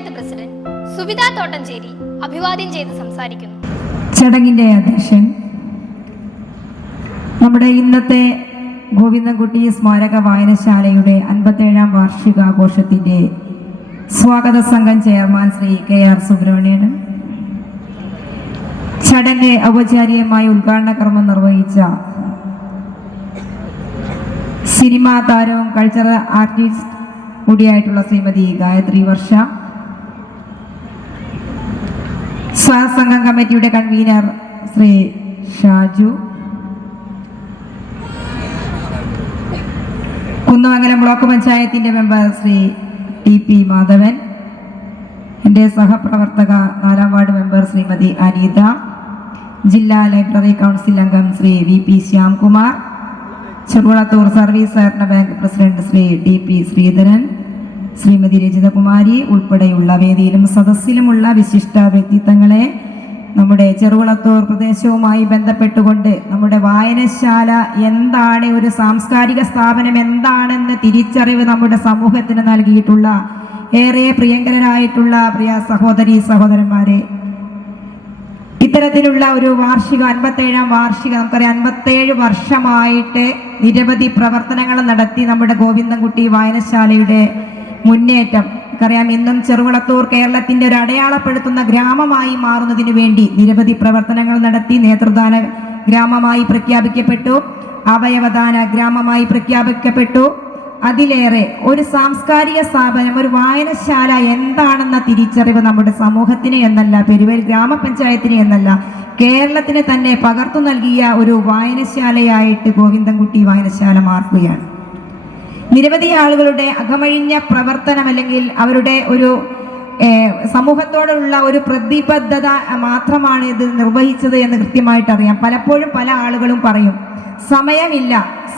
ഗ്രാമപഞ്ചായത്ത് പ്രസിഡന്റ് സുവിത തോട്ടഞ്ചേരി അഭിവാദ്യം ചെയ്ത് സംസാരിക്കുന്നു. ചടങ്ങിന്റെ അധ്യക്ഷൻ നമ്മുടെ ഇന്നത്തെ ഗോവിന്ദൻകുട്ടി സ്മാരക വായനശാലയുടെ 57ാം വാർഷികാഘോഷത്തിന്റെ സ്വാഗത സംഘം ചെയർമാൻ ശ്രീ KR സുബ്രഹ്മണ്യനും, ചടങ്ങ് ഔപചാരികമായി ഉദ്ഘാടന കർമ്മം നിർവഹിച്ച സിനിമാ താരവും കൾച്ചറൽ ആർട്ടിസ്റ്റ് കൂടിയായിട്ടുള്ള ശ്രീമതി ഗായത്രി വർഷ, സ്വാഗത സംഘം കമ്മിറ്റിയുടെ കൺവീനർ ശ്രീ ഷാജു, കുന്നമംഗലം ബ്ലോക്ക് പഞ്ചായത്തിന്റെ മെമ്പർ ശ്രീ TP മാധവൻ, എൻ്റെ സഹപ്രവർത്തക 4ാം വാർഡ് മെമ്പർ ശ്രീമതി അനീത, ജില്ലാ ലൈബ്രറി കൗൺസിൽ അംഗം ശ്രീ VP ശ്യാംകുമാർ, ചെറുകുളത്തൂർ സർവീസ് സഹകരണ bank president Shri TP Sreedharan, Shrimati Rajithakumari ഉൾപ്പെടെയുള്ള വേദിയിലും സദസ്സിലുമുള്ള വിശിഷ്ട വ്യക്തിത്വങ്ങളെ, നമ്മുടെ ചെറുകുളത്തൂർ പ്രദേശവുമായി ബന്ധപ്പെട്ടുകൊണ്ട് നമ്മുടെ വായനശാല എന്താണ്, ഒരു സാംസ്കാരിക സ്ഥാപനം എന്താണെന്ന് തിരിച്ചറിവ് നമ്മുടെ സമൂഹത്തിന് നൽകിയിട്ടുള്ള ഏറെ പ്രിയങ്കരായിട്ടുള്ള പ്രിയ സഹോദരി സഹോദരന്മാരെ, ഇത്തരത്തിലുള്ള ഒരു 57ാം വാർഷിക, നമുക്കറിയാം 57 വർഷമായിട്ട് നിരവധി പ്രവർത്തനങ്ങൾ നടത്തി നമ്മുടെ ഗോവിന്ദൻകുട്ടി വായനശാലയുടെ മുന്നേറ്റം നമുക്കറിയാം. ഇന്നും ചെറുകുളത്തൂർ കേരളത്തിന്റെ ഒരു അടയാളപ്പെടുത്തുന്ന ഗ്രാമമായി മാറുന്നതിന് വേണ്ടി നിരവധി പ്രവർത്തനങ്ങൾ നടത്തി. നേതൃദാന ഗ്രാമമായി പ്രഖ്യാപിക്കപ്പെട്ടു, അവയവദാന ഗ്രാമമായി പ്രഖ്യാപിക്കപ്പെട്ടു. അതിലേറെ ഒരു സാംസ്കാരിക സ്ഥാപനം, ഒരു വായനശാല എന്താണെന്ന തിരിച്ചറിവ് നമ്മുടെ സമൂഹത്തിന് എന്നല്ല, പെരുവേൽ ഗ്രാമപഞ്ചായത്തിന് എന്നല്ല, കേരളത്തിന് തന്നെ പകർന്നു നൽകിയ ഒരു വായനശാലയായിട്ട് ഗോവിന്ദൻകുട്ടി വായനശാല മാറുകയാണ്. നിരവധി ആളുകളുടെ അകമഴിഞ്ഞ പ്രവർത്തനം അല്ലെങ്കിൽ അവരുടെ ഒരു സമൂഹത്തോടുള്ള ഒരു പ്രതിബദ്ധത മാത്രമാണ് ഇത് നിർവഹിച്ചത് എന്ന് കൃത്യമായിട്ട് അറിയാം. പലപ്പോഴും പല ആളുകളും പറയും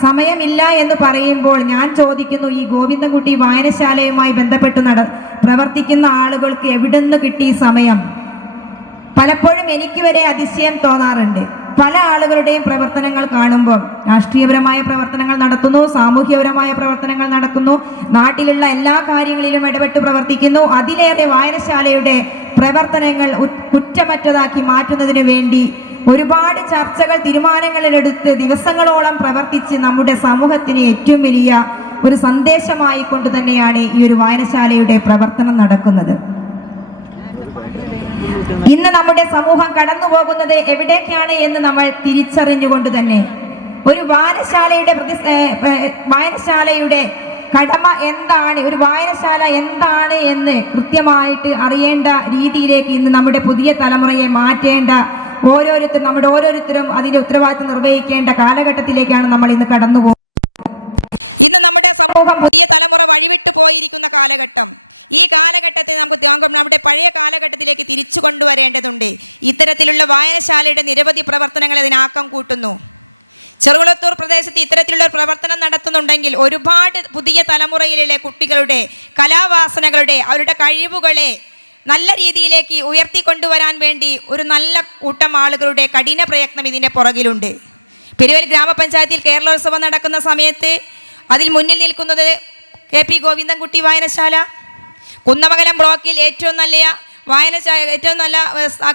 സമയമില്ല എന്ന് പറയുമ്പോൾ ഞാൻ ചോദിക്കുന്നു, ഈ ഗോവിന്ദൻകുട്ടി വായനശാലയുമായി ബന്ധപ്പെട്ട് പ്രവർത്തിക്കുന്ന ആളുകൾക്ക് എവിടുന്ന് കിട്ടി സമയം? പലപ്പോഴും എനിക്ക് വരെ അതിശയം തോന്നാറുണ്ട്. പല ആളുകളുടെയും പ്രവർത്തനങ്ങൾ കാണുമ്പോൾ രാഷ്ട്രീയപരമായ പ്രവർത്തനങ്ങൾ നടത്തുന്നു, സാമൂഹ്യപരമായ പ്രവർത്തനങ്ങൾ നടക്കുന്നു, നാട്ടിലുള്ള എല്ലാ കാര്യങ്ങളിലും ഇടപെട്ട് പ്രവർത്തിക്കുന്നു. അതിലേറെ വായനശാലയുടെ പ്രവർത്തനങ്ങൾ കുറ്റമറ്റതാക്കി മാറ്റുന്നതിന് വേണ്ടി ഒരുപാട് ചർച്ചകൾ, തീരുമാനങ്ങളിലെടുത്ത് ദിവസങ്ങളോളം പ്രവർത്തിച്ച് നമ്മുടെ സമൂഹത്തിന് ഏറ്റവും വലിയ ഒരു സന്ദേശമായി കൊണ്ട് തന്നെയാണ് ഈ ഒരു വായനശാലയുടെ പ്രവർത്തനം നടക്കുന്നത്. ഇന്ന് നമ്മുടെ സമൂഹം കടന്നു പോകുന്നത് എവിടേക്കാണ് എന്ന് നമ്മൾ തിരിച്ചറിഞ്ഞുകൊണ്ട് തന്നെ ഒരു വായനശാലയുടെ കടമ എന്താണ്, ഒരു വായനശാല എന്താണ് എന്ന് കൃത്യമായിട്ട് അറിയേണ്ട രീതിയിലേക്ക് ഇന്ന് നമ്മുടെ പുതിയ തലമുറയെ മാറ്റേണ്ട, നമ്മുടെ ഓരോരുത്തരും അതിന്റെ ഉത്തരവാദിത്വം നിർവഹിക്കേണ്ട കാലഘട്ടത്തിലേക്കാണ് നമ്മൾ ഇന്ന് കടന്നു പോകുന്നത്. ഇന്ന് നമ്മുടെ സമൂഹം പുതിയ തലമുറ വഴിവിട്ടു പോയിരിക്കുന്ന കാലഘട്ടം. ഈ കാലഘട്ടത്തെ നമുക്ക് നമ്മുടെ പഴയ കാലഘട്ടത്തിലേക്ക് തിരിച്ചു കൊണ്ടുവരേണ്ടതുണ്ട്. ഇത്തരത്തിലുള്ള വായനശാലയുടെ നിരവധി പ്രവർത്തനങ്ങൾ ഇതിനാക്കം കൂട്ടുന്നു. ചെറുകുളത്തൂർ പ്രദേശത്ത് ഇത്തരത്തിലുള്ള പ്രവർത്തനം നടത്തുന്നുണ്ടെങ്കിൽ ഒരുപാട് പുതിയ തലമുറയിലെ കുട്ടികളുടെ കലാവാസനകളുടെ, അവരുടെ കഴിവുകളെ നല്ല രീതിയിലേക്ക് ഉയർത്തിക്കൊണ്ടുവരാൻ വേണ്ടി ഒരു നല്ല കൂട്ടം ആളുകളുടെ കഠിന പ്രയത്നം ഇതിൻ്റെ പുറകിലുണ്ട്. പെരുവേൽ ഗ്രാമപഞ്ചായത്തിൽ കേരളോത്സവം നടക്കുന്ന സമയത്ത് അതിൽ മുന്നിൽ നിൽക്കുന്നത് KP ഗോവിന്ദൻകുട്ടി വായനശാല, കുന്നമംഗലം ബ്ലോക്കിൽ ഏറ്റവും നല്ല വായനശാല, ഏറ്റവും നല്ല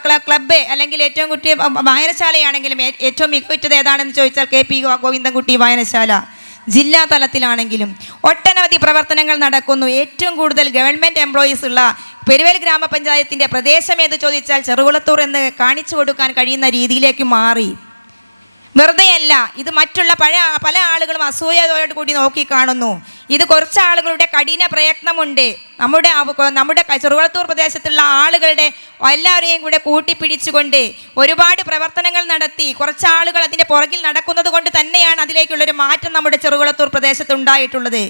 ക്ലബ്ബ് അല്ലെങ്കിൽ ഏറ്റവും കുട്ടി വായനശാലയാണെങ്കിലും ഏറ്റവും മികവുറ്റത് ഏതാണെന്ന് ചോദിച്ചാൽ KP ഗോവിന്ദൻകുട്ടി വായനശാല. ജില്ലാ തലത്തിലാണെങ്കിലും ഒട്ടനവധി പ്രവർത്തനങ്ങൾ നടക്കുന്നു. ഏറ്റവും കൂടുതൽ ഗവൺമെൻറ് എംപ്ലോയീസ് ഉള്ള പെരുവേൽ ഗ്രാമപഞ്ചായത്തിൻ്റെ പ്രദേശം ഏത് ചോദിച്ചാൽ ചെറുകുളത്തൂർ എന്ന് കാണിച്ചു കൊടുക്കാൻ കഴിയുന്ന രീതിയിലേക്ക് മാറി. വെറുതെയല്ല, ഇത് മറ്റുള്ള പല ആളുകളും അസൂയയോട് കൂടി നോക്കിക്കാണുന്നു. ഇത് കുറച്ച് ആളുകളുടെ കഠിന പ്രയത്നമുണ്ട്. നമ്മുടെ ചെറുകുളത്തൂർ പ്രദേശത്തുള്ള ആളുകളുടെ എല്ലാവരെയും കൂടെ കൂട്ടിപ്പിടിച്ചുകൊണ്ട് ഒരുപാട് പ്രവർത്തനങ്ങൾ നടത്തി കുറച്ച് ആളുകൾ അതിൻ്റെ പുറകിൽ നടക്കുന്നത് കൊണ്ട് തന്നെയാണ് അതിലേക്കുള്ളൊരു മാറ്റം നമ്മുടെ ചെറുകുളത്തൂർ പ്രദേശത്ത് ഉണ്ടായിട്ടുള്ളത്.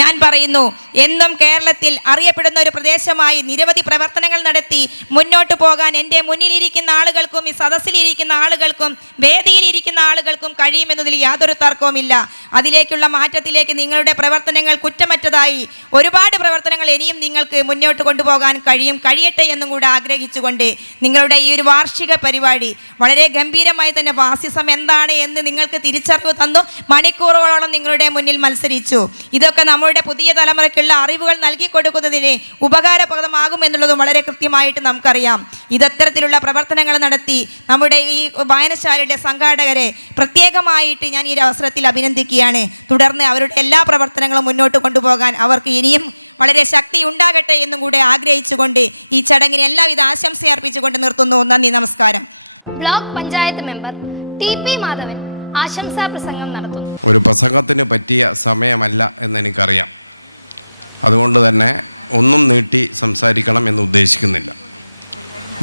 ഞാൻ പറയുന്നു, എന്നും കേരളത്തിൽ അറിയപ്പെടുന്ന ഒരു പ്രദേശമായി നിരവധി പ്രവർത്തനങ്ങൾ നടത്തി മുന്നോട്ട് പോകാൻ എൻ്റെ മുന്നിലിരിക്കുന്ന ആളുകൾക്കും ഈ സദസ്സിലിരിക്കുന്ന ആളുകൾക്കും വേദിയിലിരിക്കുന്ന ആളുകൾക്കും കഴിയുമെന്നതിൽ യാതൊരു തർക്കവുമില്ല. അതിലേക്കുള്ള മാറ്റത്തിലേക്ക് നിങ്ങളുടെ പ്രവർത്തനങ്ങൾ കുറ്റമറ്റതായി ഒരുപാട് പ്രവർത്തനങ്ങൾ ഇനിയും നിങ്ങൾക്ക് മുന്നോട്ട് കൊണ്ടുപോകാൻ കഴിയട്ടെ എന്നും കൂടെ ആഗ്രഹിച്ചുകൊണ്ട് നിങ്ങളുടെ ഈ ഒരു വാർഷിക പരിപാടി വളരെ ഗംഭീരമായി തന്നെ ഫാസിസം എന്താണ് എന്ന് നിങ്ങൾക്ക് തിരിച്ചറിവ് തന്നു. മണിക്കൂറുകളോളം നിങ്ങളുടെ മുന്നിൽ മത്സരിച്ചു. ഇതൊക്കെ നമ്മുടെ പുതിയ തലമുറയ്ക്കുള്ള അറിവുകൾ നൽകി കൊടുക്കുന്നതിന് ഉപകാരപ്രദമാകുമെന്നുള്ളതും വളരെ കൃത്യമായിട്ട് നമുക്കറിയാം. ഇത്തരത്തിലുള്ള പ്രവർത്തനങ്ങൾ നടത്തി നമ്മുടെ ഈ വായനശാലയുടെ സംഘാടകരെ പ്രത്യേകമായിട്ട് ഞാൻ ഈ അവസരത്തിൽ അഭിനന്ദിക്കുകയാണ്. തുടർന്ന് അവരുടെ എല്ലാ പ്രവർത്തനങ്ങളും മുന്നോട്ട് കൊണ്ടുപോകാൻ അവർക്ക് ഇനിയും വളരെ ശക്തി ഉണ്ടാകട്ടെ എന്നും കൂടെ ആഗ്രഹിച്ചുകൊണ്ട് ഈ ചടങ്ങിന് എല്ലാവിധ ആശംസ അർപ്പിച്ചുകൊണ്ട് നിർത്തുന്നു. നന്ദി, നമസ്കാരം. Block panchayat member TP Madhavan ആശംസാ പ്രസംഗം നടത്തുന്നു. ഒരു പ്രസംഗത്തിന് പറ്റിയ സമയമല്ല എന്നെനിക്കറിയാം. അതുകൊണ്ട് തന്നെ ഒന്നും നീട്ടി സംസാരിക്കണം എന്ന് ഉദ്ദേശിക്കുന്നില്ല.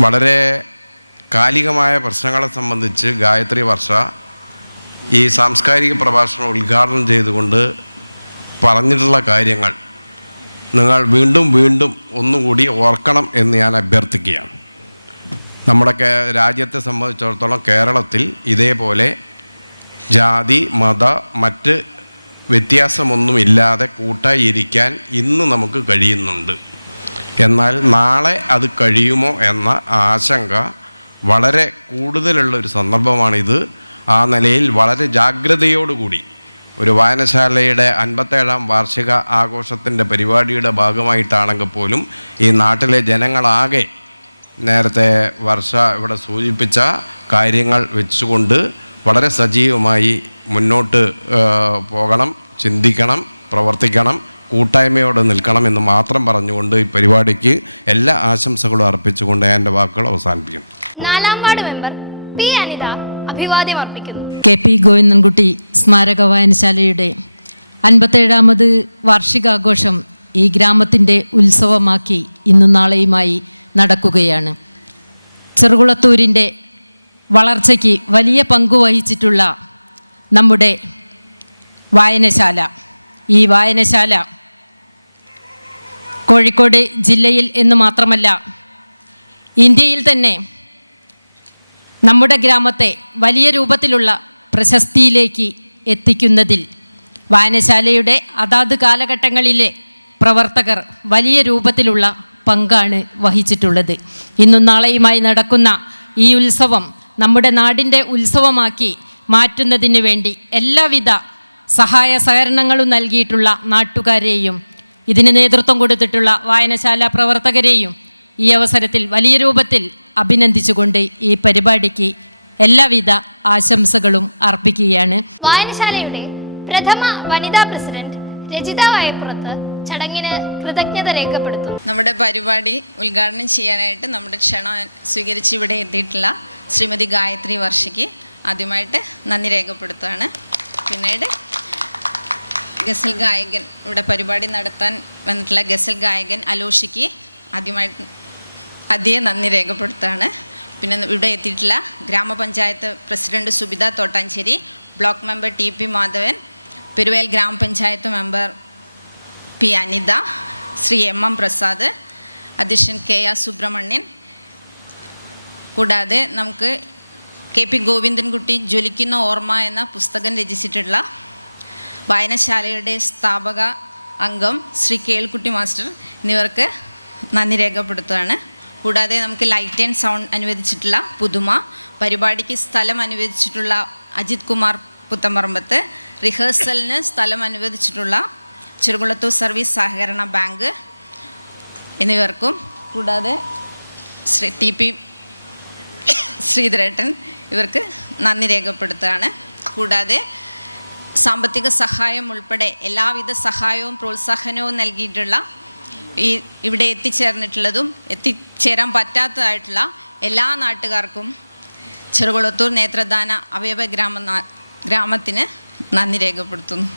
വളരെ കാലികമായ പ്രശ്നങ്ങളെ സംബന്ധിച്ച് ഗായത്രി വർഷ ഈ സാംസ്കാരിക പ്രഭാഷണം ഉദ്ഘാടനം ചെയ്തുകൊണ്ട് പറഞ്ഞിട്ടുള്ള കാര്യങ്ങൾ നിങ്ങൾ വീണ്ടും വീണ്ടും ഒന്നുകൂടി ഓർക്കണം എന്ന് ഞാൻ അഭ്യർത്ഥിക്കുകയാണ്. നമ്മുടെ രാജ്യത്തെ സംബന്ധിച്ചിടത്തോളം കേരളത്തിൽ ഇതേപോലെ ജാതി മത മറ്റ് വ്യത്യാസമൊന്നുമില്ലാതെ കൂട്ടായി ഇരിക്കാൻ ഇന്ന് നമുക്ക് കഴിയുന്നുണ്ട്. എന്നാൽ നാളെ അത് കഴിയുമോ എന്ന ആശങ്ക വളരെ കൂടുതലുള്ളൊരു സന്ദർഭമാണിത്. ആ നിലയിൽ വളരെ ജാഗ്രതയോടുകൂടി ഒരു വായനശാലയുടെ 57ാം വാർഷിക ആഘോഷത്തിൻ്റെ പരിപാടിയുടെ ഭാഗമായിട്ടാണെങ്കിൽ പോലും ഈ നാട്ടിലെ ജനങ്ങളാകെ നേരത്തെ വർഷ ഇവിടെ സൂചിപ്പിച്ച കാര്യങ്ങൾ വെച്ചുകൊണ്ട് വളരെ സജീവമായി മുന്നോട്ട് പോകണം, ചിന്തിക്കണം, പ്രവർത്തിക്കണം, കൂട്ടായ്മയോടെ നിൽക്കണം എന്ന് മാത്രം പറഞ്ഞുകൊണ്ട് ഈ പരിപാടിക്ക് എല്ലാ ആശംസകളും അർപ്പിച്ചുകൊണ്ട് എൻ്റെ വാക്കുകൾ അവസാനിപ്പിക്കുന്നു. 4ാം വാർഡ് മെമ്പർ P. അനിത അഭിവാദ്യം അർപ്പിക്കുന്നു. KP ഗോവിന്ദൻകുട്ടി സ്മാരക വായനശാലയുടെ 57ാമത് വാർഷികാഘോഷം ഈ ഗ്രാമത്തിൻ്റെ ഉത്സവമാക്കി ഇന്നും നാളെയുമായി നടക്കുകയാണ്. ചെറുകുളത്തൂരിൻ്റെ വളർച്ചയ്ക്ക് വലിയ പങ്കുവഹിച്ചിട്ടുള്ള നമ്മുടെ വായനശാല, ഈ വായനശാല കോഴിക്കോട് ജില്ലയിൽ എന്ന് മാത്രമല്ല ഇന്ത്യയിൽ തന്നെ നമ്മുടെ ഗ്രാമത്തെ വലിയ രൂപത്തിലുള്ള പ്രശസ്തിയിലേക്ക് എത്തിക്കുന്നതിൽ വായനശാലയുടെ അതാത് കാലഘട്ടങ്ങളിലെ പ്രവർത്തകർ വലിയ രൂപത്തിലുള്ള പങ്കാണ് വഹിച്ചിട്ടുള്ളത്. ഇന്നും നാളെയുമായി നടക്കുന്ന ഈ ഉത്സവം നമ്മുടെ നാടിൻ്റെ ഉത്സവമാക്കി മാറ്റുന്നതിന് വേണ്ടി എല്ലാവിധ സഹായ സഹകരണങ്ങളും നൽകിയിട്ടുള്ള നാട്ടുകാരെയും ഇതിന് നേതൃത്വം കൊടുത്തിട്ടുള്ള വായനശാല പ്രവർത്തകരെയും ഈ അവസരത്തിൽ വലിയ രൂപത്തിൽ അഭിനന്ദിച്ചുകൊണ്ട് ഈ പരിപാടിക്ക് എല്ലാവിധ ആശംസകളും അർപ്പിക്കുകയാണ്. വായനശാലയുടെ പ്രഥമ വനിതാ പ്രസിഡന്റ് രജിത വായപ്പുറത്ത് ചടങ്ങിന് കൃതജ്ഞത രേഖപ്പെടുത്തുന്നു. നമ്മുടെ പരിപാടി ഉദ്ഘാടനം ചെയ്യാനായിട്ട് നമ്മുടെ ക്ഷണം സ്വീകരിച്ച് ഇവിടെ എത്തിയിട്ടുള്ള ശ്രീമതി ഗായത്രി വർഷയ്ക്ക് ആദ്യമായിട്ട് നന്ദി രേഖപ്പെടുത്തുകയാണ്. പിന്നീട് ഗസൽ ഗായകൻ ഇവിടെ പരിപാടി നടത്താൻ വന്നിട്ടുള്ള ഗസൽ ഗായകൻ അലോഷിക്ക് ആദ്യമായിട്ട് നന്ദി രേഖപ്പെടുത്തുകയാണ്. പിന്നെ ഇവിടെ എത്തിയിട്ടുള്ള ഗ്രാമപഞ്ചായത്ത് president Subitha Thottancheri, block member TP Madhavan, Peruvel ഗ്രാമപഞ്ചായത്ത് member P. Anitha, Shri MM Prasad, അധ്യക്ഷൻ KR സുബ്രഹ്മണ്യൻ, കൂടാതെ നമുക്ക് KP ഗോവിന്ദൻകുട്ടി ജ്വലിക്കുന്ന ഓർമ്മ എന്ന പുസ്തകം രചിച്ചിട്ടുള്ള വായനശാലയുടെ സ്ഥാപക അംഗം ശ്രീ കേൾക്കുട്ടി മാസ്റ്റർ എന്നിവർക്ക് നന്ദി രേഖപ്പെടുത്തുകയാണ്. കൂടാതെ നമുക്ക് ലൈറ്റ് ആൻഡ് സൗണ്ട് അനുവദിച്ചിട്ടുള്ള പുതുമ, പരിപാടിക്ക് സ്ഥലം അനുവദിച്ചിട്ടുള്ള അജിത് കുമാർ പുത്തമ്പറമ്പത്ത്, റിഹേഴ്സലിന് സ്ഥലം അനുവദിച്ചിട്ടുള്ള ചെറുകുളത്തൂർ സർവീസ് സഹകരണ ബാങ്ക് എന്നിവർക്കും, കൂടാതെ ശ്രീ TP ശ്രീധരേട്ടൻ ഇവർക്ക് നന്ദി രേഖപ്പെടുത്തുകയാണ്. കൂടാതെ സാമ്പത്തിക സഹായം ഉൾപ്പെടെ എല്ലാവിധ സഹായവും പ്രോത്സാഹനവും നൽകിയിട്ടുള്ള ഇവിടെ എത്തിച്ചേർന്നിട്ടുള്ളതും എത്തിച്ചേരാൻ പറ്റാത്തതായിട്ടുള്ള എല്ലാ നാട്ടുകാർക്കും ചെറുകുളത്തൂർ നേത്രദാന അവയവ ഗ്രാമത്തിന് നന്ദി രേഖപ്പെടുത്തുന്നു.